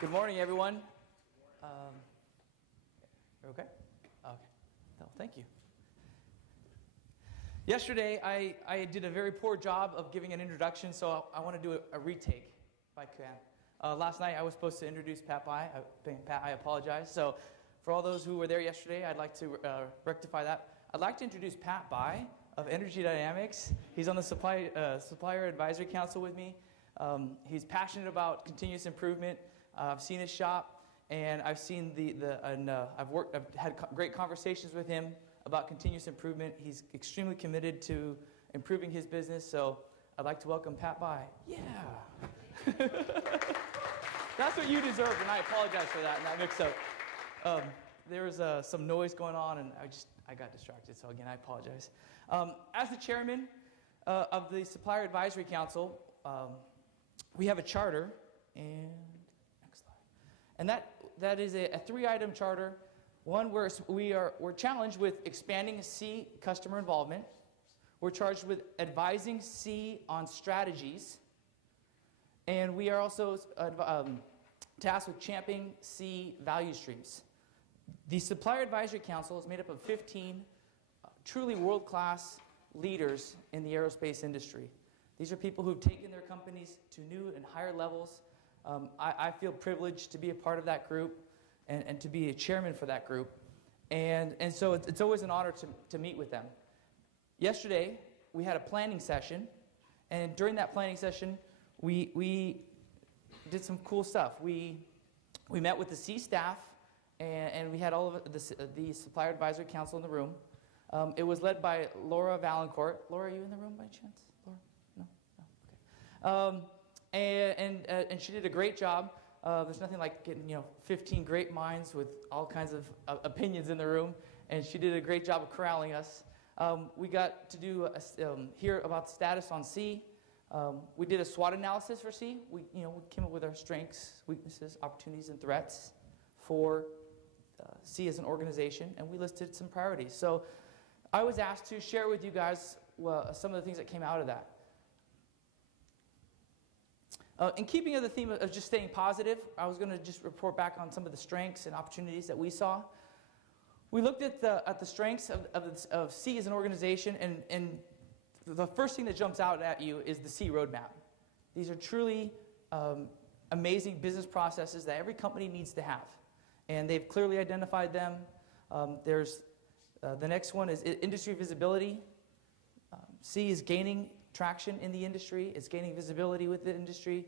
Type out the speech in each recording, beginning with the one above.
Good morning, everyone. Okay? Okay. No, thank you. Yesterday, I did a very poor job of giving an introduction, so I want to do a retake, if I can. Last night, I was supposed to introduce Pat Bai. Pat, I apologize. So for all those who were there yesterday, I'd like to rectify that. I'd like to introduce Pat Bai of Energy Dynamics. He's on the Supplier Advisory Council with me. He's passionate about continuous improvement. I've seen his shop, and I've seen I've had great conversations with him about continuous improvement. He's extremely committed to improving his business, so I'd like to welcome Pat Bai. Yeah. That's what you deserved, and I apologize for that and that mix-up. There was some noise going on, and I got distracted, so again, I apologize. As the chairman of the Supplier Advisory Council, we have a charter, and next slide. And that is a three-item charter. One, we're challenged with expanding C customer involvement. We're charged with advising C on strategies. And we are also tasked with championing C value streams. The Supplier Advisory Council is made up of 15 truly world-class leaders in the aerospace industry. These are people who've taken their companies to new and higher levels. I feel privileged to be a part of that group and to be a chairman for that group. And so it's always an honor to meet with them. Yesterday, we had a planning session. And during that planning session, we did some cool stuff. We met with the C staff, and we had all of the Supplier Advisory Council in the room. It was led by Laura Valancourt. Laura, are you in the room by chance? Laura? No? No? Okay. And she did a great job. There's nothing like getting 15 great minds with all kinds of opinions in the room, and she did a great job of corralling us. We got to hear about the status on C. We did a SWOT analysis for C. We came up with our strengths, weaknesses, opportunities, and threats for C as an organization, and we listed some priorities. So I was asked to share with you guys some of the things that came out of that. In keeping with the theme of just staying positive, I was going to just report back on some of the strengths and opportunities that we saw. We looked at the strengths of C as an organization, and the first thing that jumps out at you is the C roadmap. These are truly amazing business processes that every company needs to have, and they've clearly identified them. The next one is industry visibility. C is gaining traction in the industry. It's gaining visibility with the industry.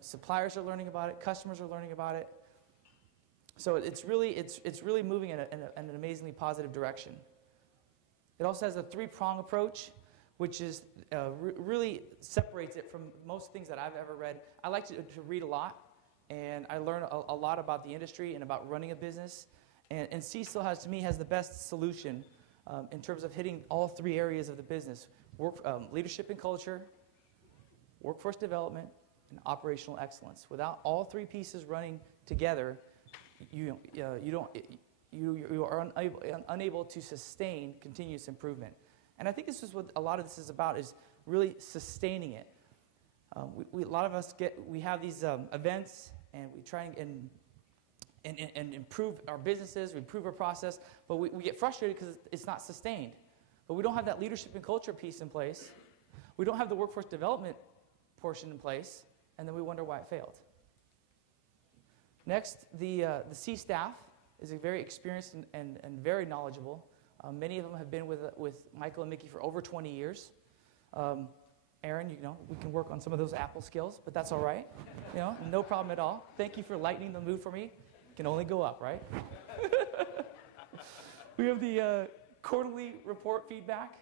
Suppliers are learning about it. Customers are learning about it. So it's really moving in an amazingly positive direction. It also has a three-prong approach, which is really separates it from most things that I've ever read. I like to read a lot, and I learn a lot about the industry and about running a business. And C still has the best solution in terms of hitting all three areas of the business: leadership and culture, workforce development, and operational excellence. Without all three pieces running together, you are unable to sustain continuous improvement. And I think this is what a lot of this is about: is really sustaining it. A lot of us have these events, and we try and improve our businesses, we improve our process, but we get frustrated because it's not sustained. But we don't have that leadership and culture piece in place. We don't have the workforce development portion in place, and then we wonder why it failed. Next, the C staff is very experienced and very knowledgeable. Many of them have been with Michael and Mickey for over 20 years. Aaron, we can work on some of those Apple skills, but that's all right. No problem at all. Thank you for lightening the mood for me. Can only go up, right? We have the quarterly report feedback.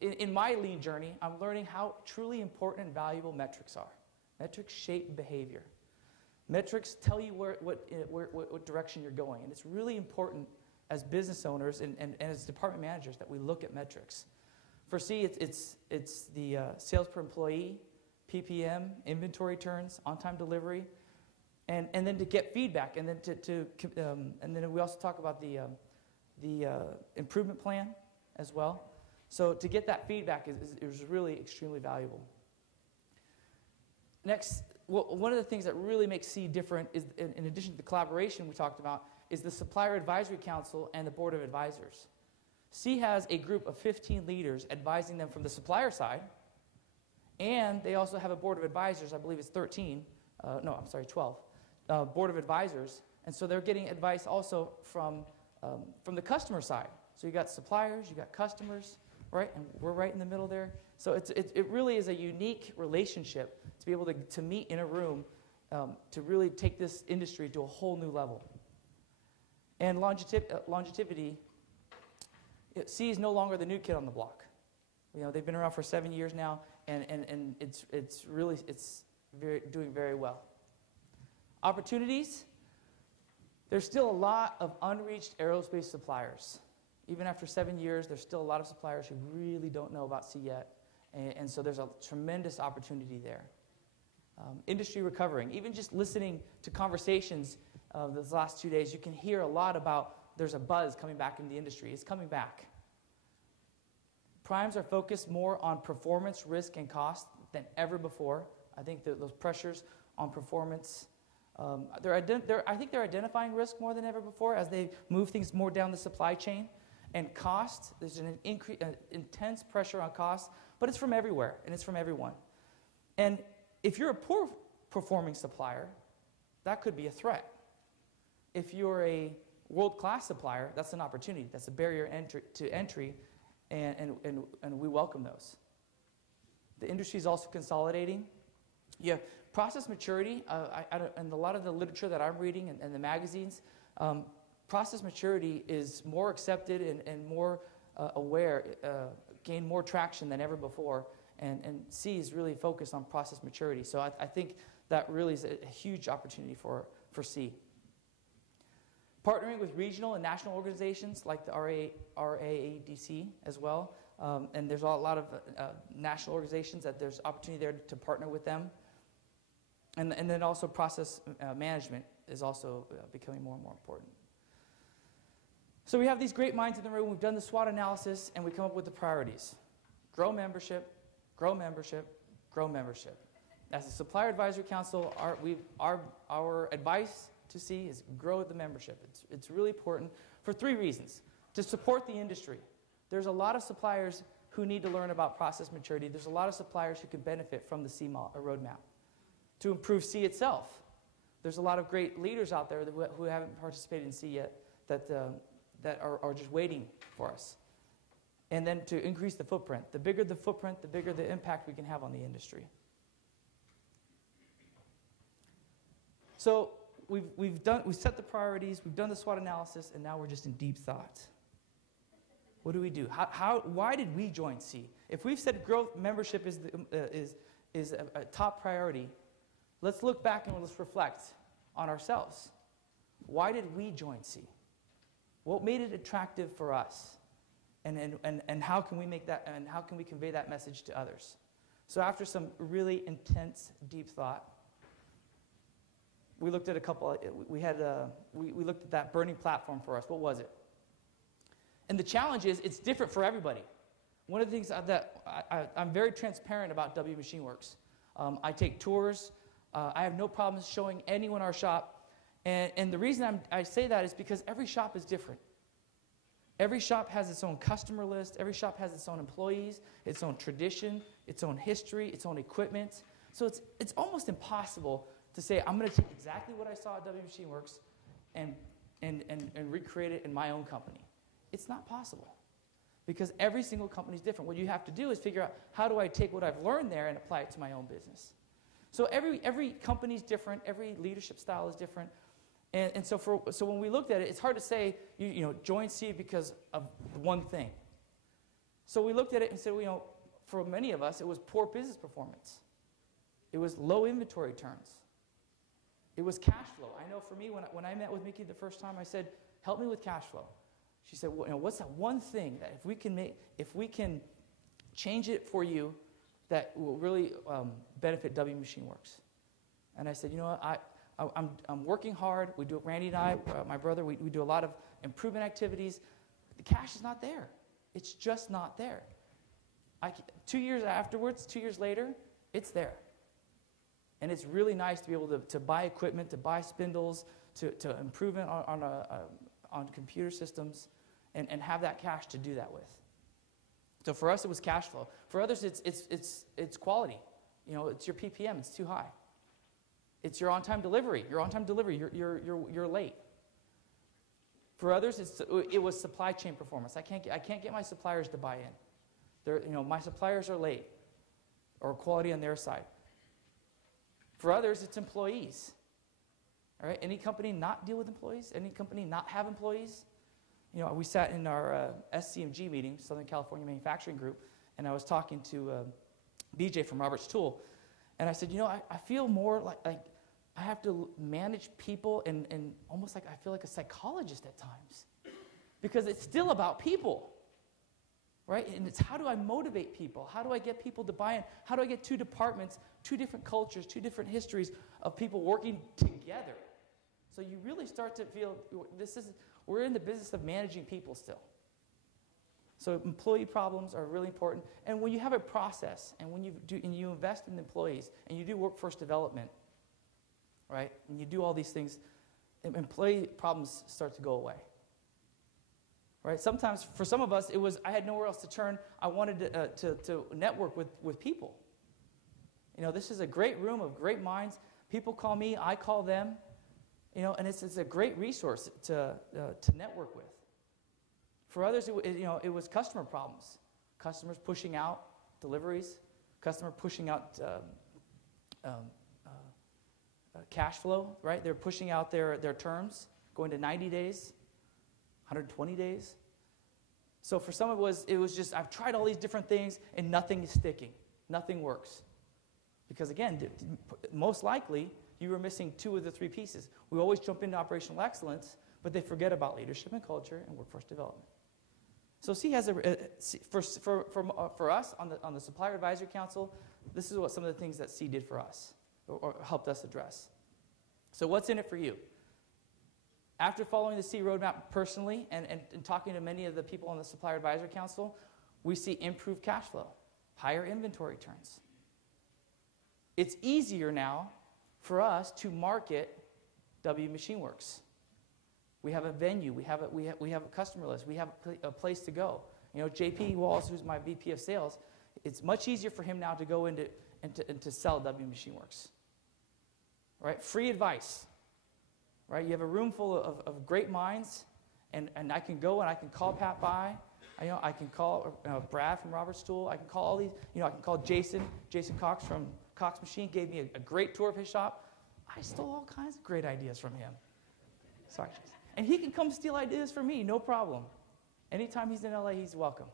In my lean journey, I'm learning how truly important and valuable metrics are. Metrics shape behavior. Metrics tell you what direction you're going, and it's really important as business owners and as department managers that we look at metrics. For C, it's the sales per employee, PPM, inventory turns, on-time delivery. And then to get feedback, and then and then we also talk about the improvement plan as well. So to get that feedback is really extremely valuable. Next, one of the things that really makes C different is, in addition to the collaboration we talked about, is the Supplier Advisory Council and the Board of Advisors. C has a group of 15 leaders advising them from the supplier side, and they also have a Board of Advisors, I believe it's 13, 12, Board of Advisors, and so they're getting advice also from the customer side. So you got suppliers, you got customers, right, and we're right in the middle there. So it really is a unique relationship to be able to meet in a room to really take this industry to a whole new level. And longevity, C is no longer the new kid on the block. You know, they've been around for 7 years now, and it's doing very well. Opportunities, there's still a lot of unreached aerospace suppliers. Even after 7 years, there's still a lot of suppliers who really don't know about C yet, and so there's a tremendous opportunity there. Industry recovering, even just listening to conversations these last 2 days, you can hear a lot about there's a buzz coming back in the industry. It's coming back. Primes are focused more on performance, risk, and cost than ever before. I think that those pressures on performance, I think they're identifying risk more than ever before as they move things more down the supply chain. And cost, there's an intense pressure on cost, but it's from everywhere, and it's from everyone. And if you're a poor performing supplier, that could be a threat. If you're a world-class supplier, that's an opportunity. That's a barrier to entry, and we welcome those. The industry is also consolidating. Yeah, process maturity, and a lot of the literature that I'm reading and the magazines, process maturity is more accepted and more aware, gain more traction than ever before, and C is really focused on process maturity. So I think that really is a huge opportunity for C. Partnering with regional and national organizations like the RAADC as well, and there's a lot of national organizations that there's opportunity there to partner with them. And then also process management is also becoming more and more important. So we have these great minds in the room. We've done the SWOT analysis, and we come up with the priorities. Grow membership, grow membership, grow membership. As a Supplier Advisory Council, our advice to C is grow the membership. It's really important for 3 reasons. To support the industry. There's a lot of suppliers who need to learn about process maturity. There's a lot of suppliers who can benefit from the C roadmap. To improve C itself. There's a lot of great leaders out there who haven't participated in C yet that are just waiting for us. And then to increase the footprint. The bigger the footprint, the bigger the impact we can have on the industry. So we've set the priorities, we've done the SWOT analysis, and now we're just in deep thought. What do we do? Why did we join C? If we've said growth membership is a top priority, let's look back and let's reflect on ourselves. Why did we join C? What made it attractive for us? And how can we make that, and how can we convey that message to others? So after some really intense, deep thought, we looked at a couple. We looked at that burning platform for us. What was it? And the challenge is it's different for everybody. One of the things that I'm very transparent about W Machine Works. I take tours. I have no problems showing anyone our shop. And the reason I say that is because every shop is different. Every shop has its own customer list. Every shop has its own employees, its own tradition, its own history, its own equipment. So it's almost impossible to say, I'm going to take exactly what I saw at W Machine Works and recreate it in my own company. It's not possible because every single company is different. What you have to do is figure out, how do I take what I've learned there and apply it to my own business? So every company is different. Every leadership style is different. And so when we looked at it, it's hard to say, join C because of one thing. So we looked at it and said, for many of us, it was poor business performance. It was low inventory turns. It was cash flow. I know for me, when I met with Mickey the first time, I said, help me with cash flow. She said, well, what's that one thing that if we can change it for you, that will really benefit W Machine Works? And I said, I'm working hard. We do it, Randy and I, my brother, we do a lot of improvement activities. The cash is not there. It's just not there. 2 years afterwards, 2 years later, it's there. And it's really nice to be able to buy equipment, to buy spindles, to improve it on computer systems, and have that cash to do that with. So for us, it was cash flow. For others, it's quality. It's your PPM. It's too high. It's your on-time delivery. Your on-time delivery. You're late. For others, it was supply chain performance. I can't get my suppliers to buy in. My suppliers are late, or quality on their side. For others, it's employees. All right. Any company not deal with employees? Any company not have employees? We sat in our SCMG meeting, Southern California Manufacturing Group, and I was talking to BJ from Robert's Tool, and I said, I feel more like I have to manage people and almost like I feel like a psychologist at times, because it's still about people, right? And it's how do I motivate people? How do I get people to buy in? How do I get two departments, two different cultures, two different histories of people working together? So you really start to feel we're in the business of managing people still. So employee problems are really important. And when you have a process, and when you invest in employees, and you do workforce development, right? And you do all these things, employee problems start to go away. Right? Sometimes, for some of us, it was I had nowhere else to turn. I wanted to network with people. This is a great room of great minds. People call me, I call them. And it's a great resource to network with. For others, it was customer problems. Customers pushing out deliveries. Customer pushing out cash flow, right? They're pushing out their terms, going to 90 days, 120 days. So for some, it was just, I've tried all these different things, and nothing is sticking. Nothing works. Because again, most likely, you were missing two of the three pieces. We always jump into operational excellence, but they forget about leadership and culture and workforce development. So C has for us on the Supplier Advisory Council, this is what some of the things that C did for us or helped us address. So what's in it for you? After following the C roadmap personally and talking to many of the people on the Supplier Advisory Council, we see improved cash flow, higher inventory turns. It's easier now for us to market W Machine Works. We have a venue. We have a customer list. We have a place to go. JP Walls, who's my VP of Sales, it's much easier for him now to go into to sell W Machine Works. Right? Free advice. Right? You have a room full of great minds, and I can go and I can call Pat By. I can call Brad from Robert's Tool. I can call all these. I can call Jason Cox from Cox Machine. Gave me a great tour of his shop. I stole all kinds of great ideas from him. Sorry, Jason. And he can come steal ideas from me, no problem. Anytime he's in LA, he's welcome.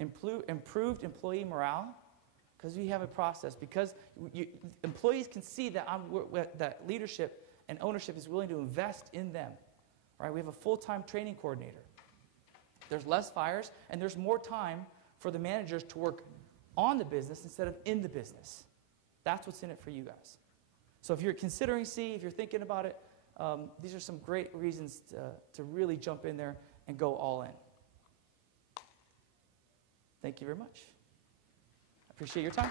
Improved employee morale, because we have a process. Because employees can see that that leadership and ownership is willing to invest in them. Right? We have a full-time training coordinator. There's less fires, and there's more time for the managers to work on the business instead of in the business. That's what's in it for you guys. So if you're considering C, if you're thinking about it, these are some great reasons to really jump in there and go all in. Thank you very much. I appreciate your time.